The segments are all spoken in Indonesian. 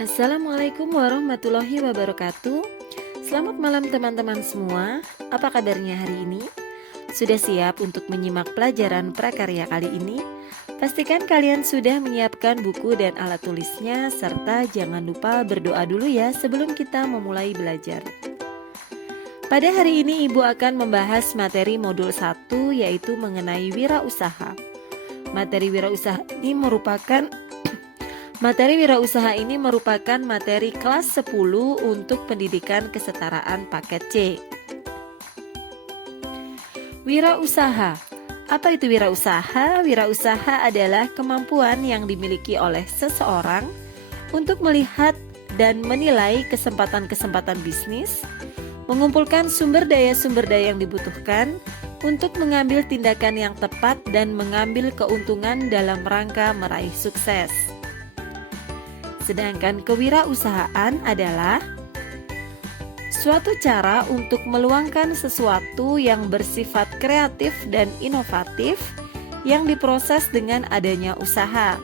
Assalamualaikum warahmatullahi wabarakatuh. Selamat malam teman-teman semua. Apa kabarnya hari ini? Sudah siap untuk menyimak pelajaran prakarya kali ini? Pastikan kalian sudah menyiapkan buku dan alat tulisnya, serta jangan lupa berdoa dulu ya sebelum kita memulai belajar. Pada hari ini Ibu akan membahas materi modul 1, yaitu mengenai wirausaha. Materi wirausaha ini merupakan materi kelas 10 untuk pendidikan kesetaraan paket C. Wirausaha. Apa itu wirausaha? Wirausaha adalah kemampuan yang dimiliki oleh seseorang untuk melihat dan menilai kesempatan-kesempatan bisnis, mengumpulkan sumber daya yang dibutuhkan untuk mengambil tindakan yang tepat dan mengambil keuntungan dalam rangka meraih sukses. Sedangkan kewirausahaan adalah suatu cara untuk meluangkan sesuatu yang bersifat kreatif dan inovatif yang diproses dengan adanya usaha.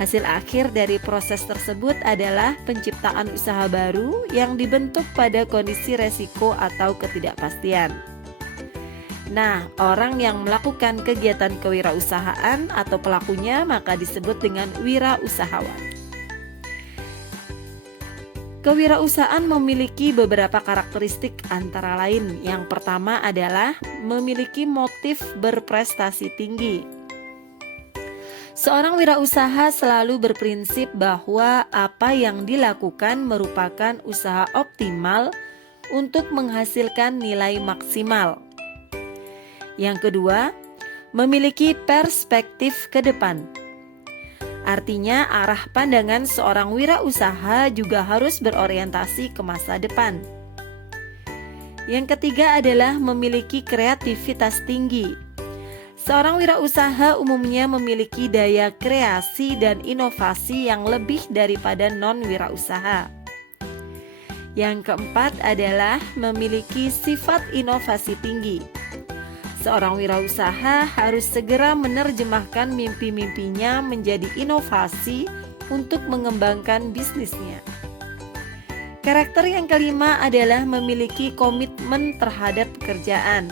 Hasil akhir dari proses tersebut adalah penciptaan usaha baru yang dibentuk pada kondisi resiko atau ketidakpastian. Nah, orang yang melakukan kegiatan kewirausahaan atau pelakunya maka disebut dengan wirausahawan. Kewirausahaan memiliki beberapa karakteristik antara lain. Yang pertama adalah memiliki motif berprestasi tinggi. Seorang wirausaha selalu berprinsip bahwa apa yang dilakukan merupakan usaha optimal untuk menghasilkan nilai maksimal. Yang kedua, memiliki perspektif ke depan. Artinya arah pandangan seorang wirausaha juga harus berorientasi ke masa depan. Yang ketiga adalah memiliki kreativitas tinggi. Seorang wirausaha umumnya memiliki daya kreasi dan inovasi yang lebih daripada non-wirausaha. Yang keempat adalah memiliki sifat inovasi tinggi. Seorang wirausaha harus segera menerjemahkan mimpi-mimpinya menjadi inovasi untuk mengembangkan bisnisnya. Karakter yang kelima adalah memiliki komitmen terhadap pekerjaan.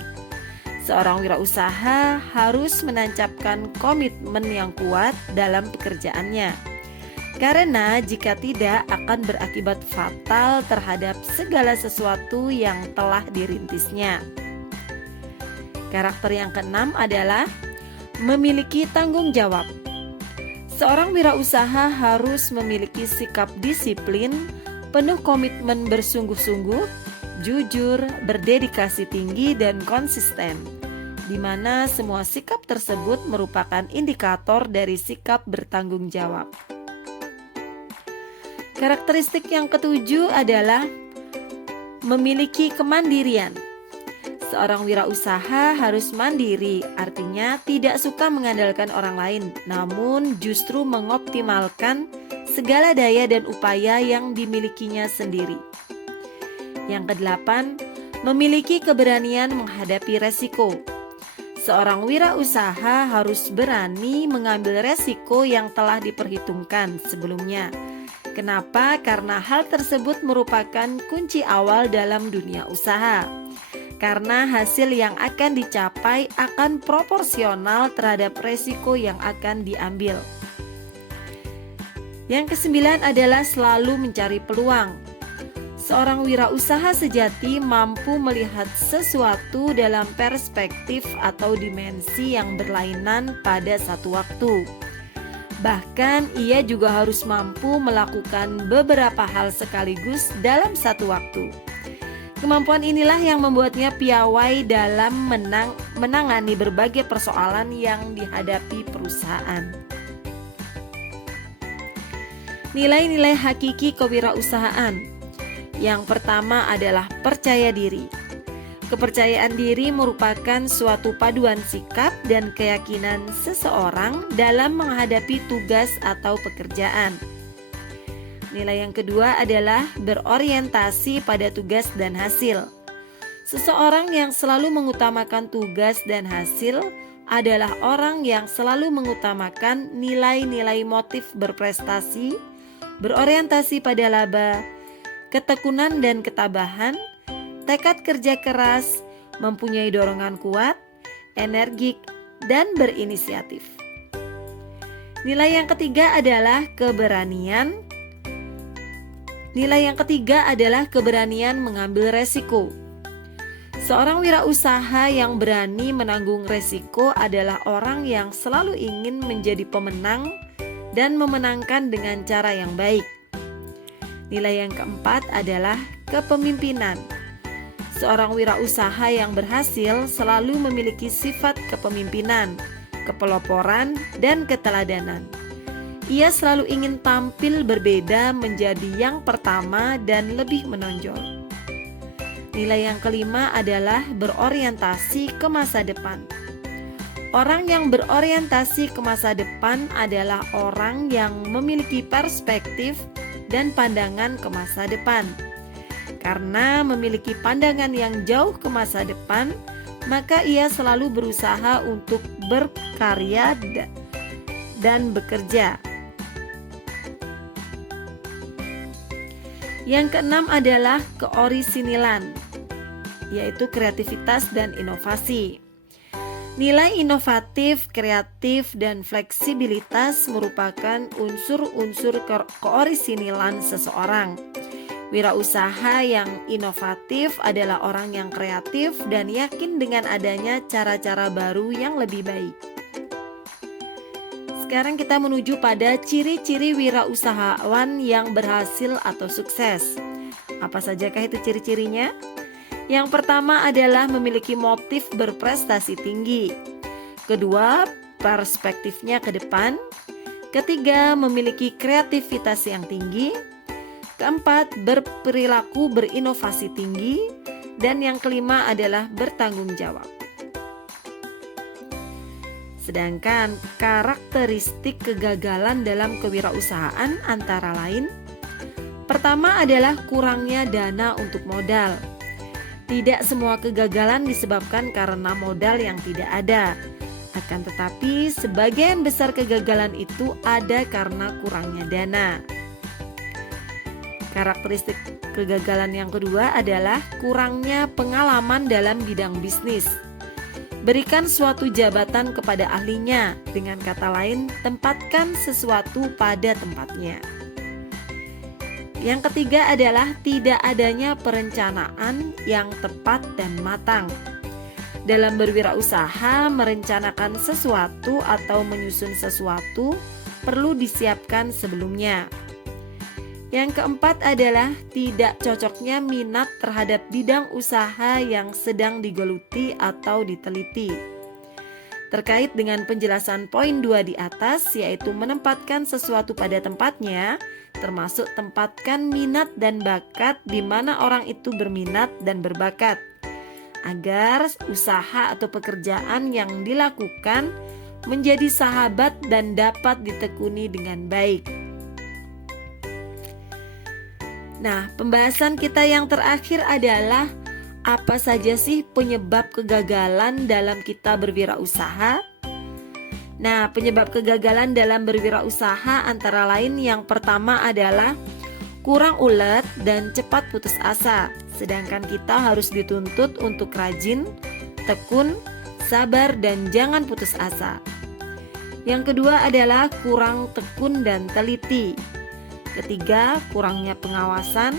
Seorang wirausaha harus menancapkan komitmen yang kuat dalam pekerjaannya, karena jika tidak akan berakibat fatal terhadap segala sesuatu yang telah dirintisnya. Karakter yang keenam adalah memiliki tanggung jawab. Seorang wirausaha harus memiliki sikap disiplin, penuh komitmen bersungguh-sungguh, jujur, berdedikasi tinggi, dan konsisten, di mana semua sikap tersebut merupakan indikator dari sikap bertanggung jawab. Karakteristik yang ketujuh adalah memiliki kemandirian. Seorang wirausaha harus mandiri, artinya tidak suka mengandalkan orang lain, namun justru mengoptimalkan segala daya dan upaya yang dimilikinya sendiri. Yang kedelapan, memiliki keberanian menghadapi resiko. Seorang wirausaha harus berani mengambil resiko yang telah diperhitungkan sebelumnya. Kenapa? Karena hal tersebut merupakan kunci awal dalam dunia usaha. Karena hasil yang akan dicapai akan proporsional terhadap resiko yang akan diambil. Yang kesembilan adalah selalu mencari peluang. Seorang wirausaha sejati mampu melihat sesuatu dalam perspektif atau dimensi yang berlainan pada satu waktu. Bahkan ia juga harus mampu melakukan beberapa hal sekaligus dalam satu waktu. Kemampuan inilah yang membuatnya piawai dalam menangani berbagai persoalan yang dihadapi perusahaan. Nilai-nilai hakiki kewirausahaan. Yang pertama adalah percaya diri. Kepercayaan diri merupakan suatu paduan sikap dan keyakinan seseorang dalam menghadapi tugas atau pekerjaan. Nilai yang kedua adalah berorientasi pada tugas dan hasil. Seseorang yang selalu mengutamakan tugas dan hasil adalah orang yang selalu mengutamakan nilai-nilai motif berprestasi, berorientasi pada laba, ketekunan dan ketabahan, tekad kerja keras, mempunyai dorongan kuat, energik, dan berinisiatif. Nilai yang ketiga adalah keberanian. Nilai yang ketiga adalah keberanian mengambil resiko. Seorang wirausaha yang berani menanggung resiko adalah orang yang selalu ingin menjadi pemenang dan memenangkan dengan cara yang baik. Nilai yang keempat adalah kepemimpinan. Seorang wirausaha yang berhasil selalu memiliki sifat kepemimpinan, kepeloporan, dan keteladanan. Ia selalu ingin tampil berbeda menjadi yang pertama dan lebih menonjol. Nilai yang kelima adalah berorientasi ke masa depan. Orang yang berorientasi ke masa depan adalah orang yang memiliki perspektif dan pandangan ke masa depan. Karena memiliki pandangan yang jauh ke masa depan, maka ia selalu berusaha untuk berkarya dan bekerja. Yang keenam adalah keorisinilan, yaitu kreativitas dan inovasi. Nilai inovatif, kreatif, dan fleksibilitas merupakan unsur-unsur keorisinilan seseorang. Wirausaha yang inovatif adalah orang yang kreatif dan yakin dengan adanya cara-cara baru yang lebih baik. Sekarang kita menuju pada ciri-ciri wirausahawan yang berhasil atau sukses. Apa sajakah itu ciri-cirinya? Yang pertama adalah memiliki motif berprestasi tinggi. Kedua, perspektifnya ke depan. Ketiga, memiliki kreativitas yang tinggi. Keempat, berperilaku berinovasi tinggi. Dan yang kelima adalah bertanggung jawab. Sedangkan karakteristik kegagalan dalam kewirausahaan antara lain, pertama adalah kurangnya dana untuk modal. Tidak semua kegagalan disebabkan karena modal yang tidak ada. Akan tetapi sebagian besar kegagalan itu ada karena kurangnya dana. Karakteristik kegagalan yang kedua adalah kurangnya pengalaman dalam bidang bisnis. Berikan suatu jabatan kepada ahlinya, dengan kata lain, tempatkan sesuatu pada tempatnya. Yang ketiga adalah tidak adanya perencanaan yang tepat dan matang. Dalam berwirausaha, merencanakan sesuatu atau menyusun sesuatu perlu disiapkan sebelumnya. Yang keempat adalah tidak cocoknya minat terhadap bidang usaha yang sedang digeluti atau diteliti. Terkait dengan penjelasan poin 2 di atas, yaitu menempatkan sesuatu pada tempatnya, termasuk tempatkan minat dan bakat di mana orang itu berminat dan berbakat, agar usaha atau pekerjaan yang dilakukan menjadi sahabat dan dapat ditekuni dengan baik. Nah, pembahasan kita yang terakhir adalah apa saja sih penyebab kegagalan dalam kita berwirausaha? Nah, penyebab kegagalan dalam berwirausaha antara lain yang pertama adalah kurang ulet dan cepat putus asa. Sedangkan kita harus dituntut untuk rajin, tekun, sabar, dan jangan putus asa. Yang kedua adalah kurang tekun dan teliti. Ketiga, kurangnya pengawasan.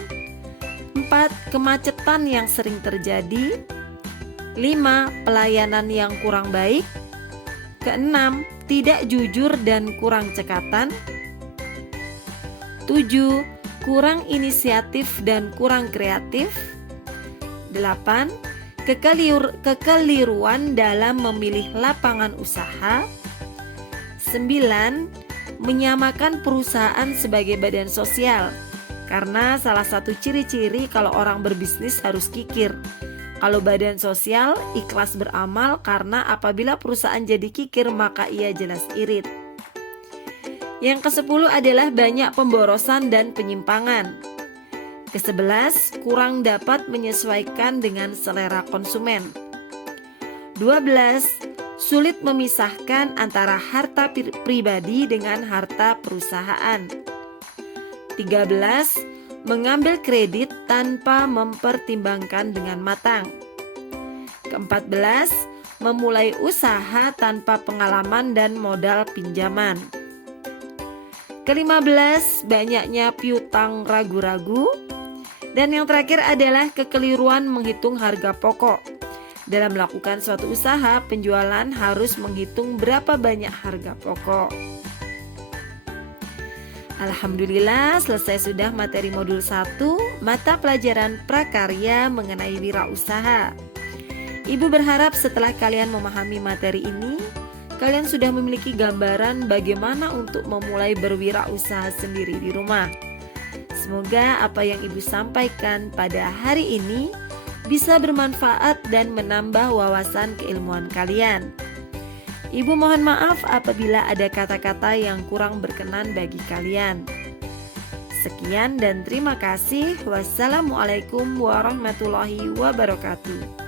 4, kemacetan yang sering terjadi. 5, pelayanan yang kurang baik. Keenam, tidak jujur dan kurang cekatan. 7, kurang inisiatif dan kurang kreatif. 8, kekeliruan dalam memilih lapangan usaha. 9, menyamakan perusahaan sebagai badan sosial. Karena salah satu ciri-ciri kalau orang berbisnis harus kikir. Kalau badan sosial ikhlas beramal, karena apabila perusahaan jadi kikir maka ia jelas irit. Yang ke-10 adalah banyak pemborosan dan penyimpangan. Ke-11, kurang dapat menyesuaikan dengan selera konsumen. 12, sulit memisahkan antara harta pribadi dengan harta perusahaan. 13. Mengambil kredit tanpa mempertimbangkan dengan matang. Ke-14. Memulai usaha tanpa pengalaman dan modal pinjaman. Ke-15. Banyaknya piutang ragu-ragu. Dan yang terakhir adalah kekeliruan menghitung harga pokok. Dalam melakukan suatu usaha, penjualan harus menghitung berapa banyak harga pokok. Alhamdulillah, selesai sudah materi modul 1, mata pelajaran prakarya mengenai wirausaha. Ibu berharap setelah kalian memahami materi ini, kalian sudah memiliki gambaran bagaimana untuk memulai berwirausaha sendiri di rumah. Semoga apa yang Ibu sampaikan pada hari ini bisa bermanfaat dan menambah wawasan keilmuan kalian. Ibu mohon maaf apabila ada kata-kata yang kurang berkenan bagi kalian. Sekian dan terima kasih. Wassalamualaikum warahmatullahi wabarakatuh.